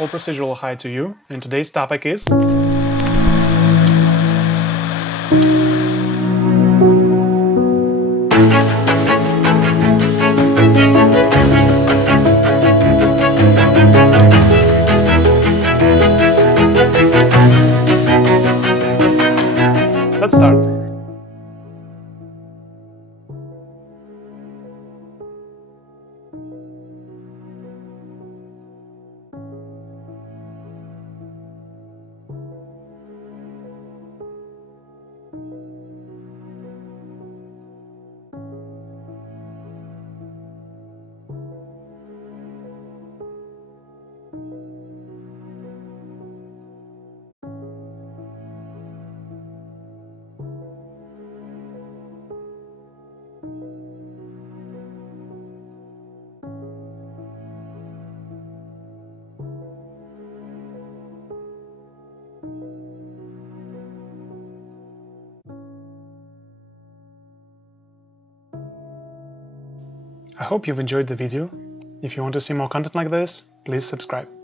all procedural hi to you, and today's topic is let's start. I hope you've enjoyed the video. If you want to see more content like this, please subscribe.